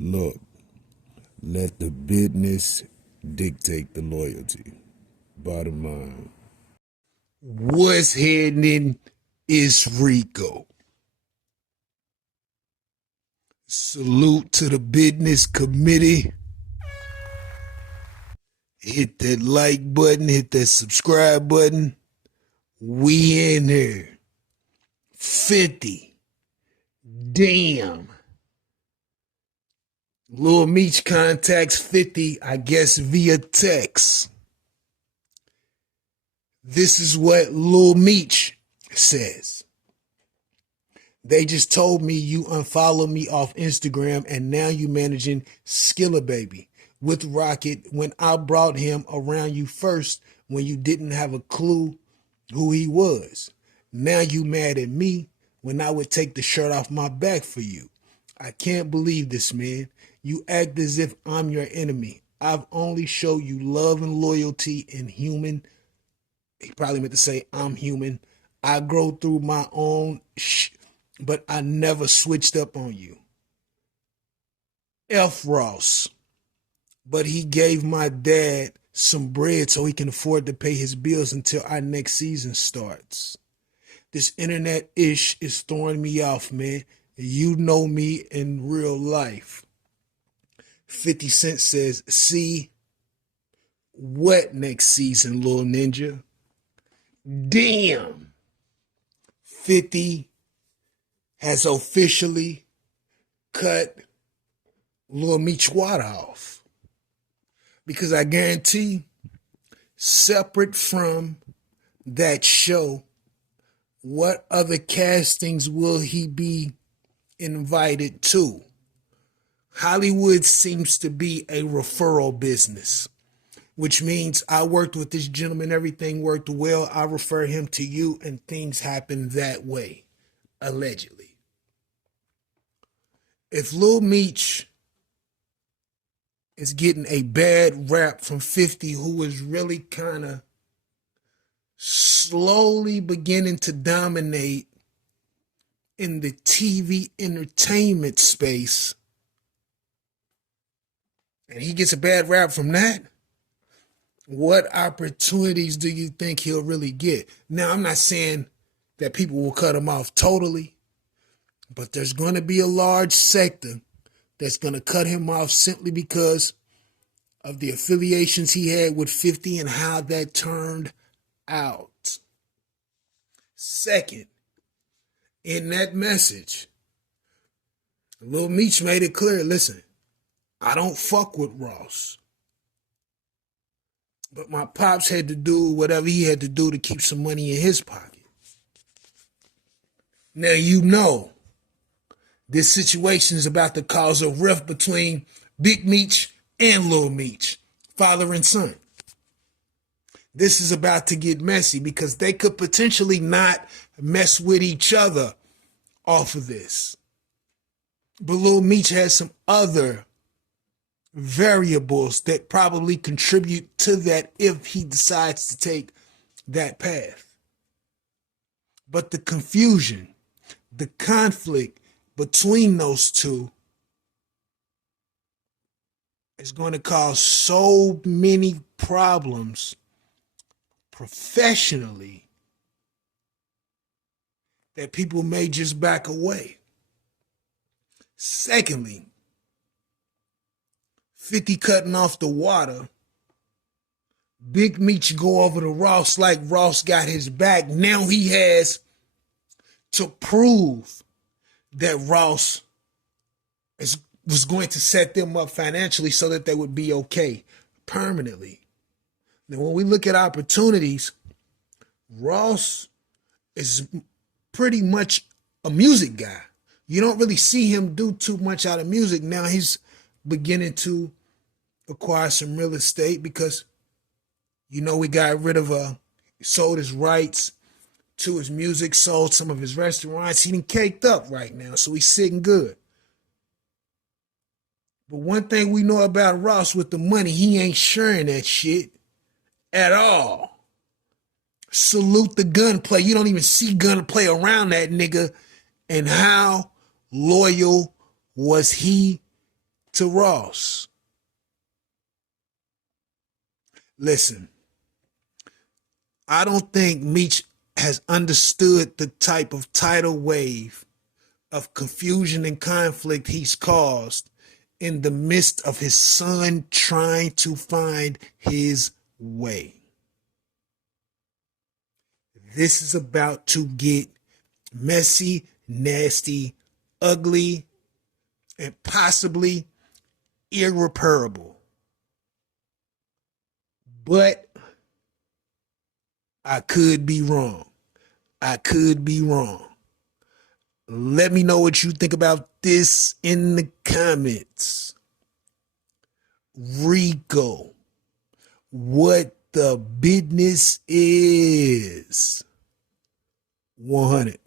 Look, let the business dictate the loyalty. Bottom line. What's happening is Rico. Salute to the business committee. Hit that like button, hit that subscribe button. We in here. 50. Damn. Lil Meech contacts 50, I guess via text. This is what Lil Meech says. They just told me you unfollowed me off Instagram and now you managing Skilla Baby with Rocket when I brought him around you first when you didn't have a clue who he was. Now you mad at me when I would take the shirt off my back for you. I can't believe this, man. You act as if I'm your enemy. I've only showed you love and loyalty and human. He probably meant to say I'm human. I grow through my own but I never switched up on you. F. Ross. But he gave my dad some bread so he can afford to pay his bills until our next season starts. This internet ish is throwing me off, man. You know me in real life. 50 Cent says, see what next season, little ninja? Damn. 50 has officially cut Lil Meech water off. Because I guarantee, separate from that show, what other castings will he be invited to? Hollywood seems to be a referral business, which means I worked with this gentleman, everything worked well, I refer him to you, and things happen that way, allegedly. If Lil Meech is getting a bad rap from 50, who is really kind of slowly beginning to dominate in the TV entertainment space, and he gets a bad rap from that, what opportunities do you think he'll really get? Now, I'm not saying that people will cut him off totally, but there's going to be a large sector that's going to cut him off simply because of the affiliations he had with 50 and how that turned out. Second, in that message, Lil Meech made it clear, listen, I don't fuck with Ross. But my pops had to do whatever he had to do to keep some money in his pocket. Now you know this situation is about to cause a rift between Big Meech and Lil Meech, father and son. This is about to get messy because they could potentially not mess with each other off of this. But Lil Meech has some other variables that probably contribute to that if he decides to take that path. But the confusion, the conflict between those two is going to cause so many problems professionally that people may just back away. Secondly, 50 cutting off the water. Big Meech go over to Ross like Ross got his back. Now he has to prove that Ross was going to set them up financially so that they would be okay permanently. Now, when we look at opportunities, Ross is pretty much a music guy. You don't really see him do too much out of music. Now he's beginning to acquire some real estate because, you know, we got rid of sold his rights to his music, sold some of his restaurants. He done caked up right now, so he's sitting good. But one thing we know about Ross with the money, he ain't sharing that shit at all. Salute the gunplay. You don't even see gunplay around that nigga. And how loyal was he to Ross. Listen, I don't think Meech has understood the type of tidal wave of confusion and conflict he's caused in the midst of his son trying to find his way. This is about to get messy, nasty, ugly, and possibly irreparable. But I could be wrong. I could be wrong. Let me know what you think about this in the comments. Rico, what the business is. 100.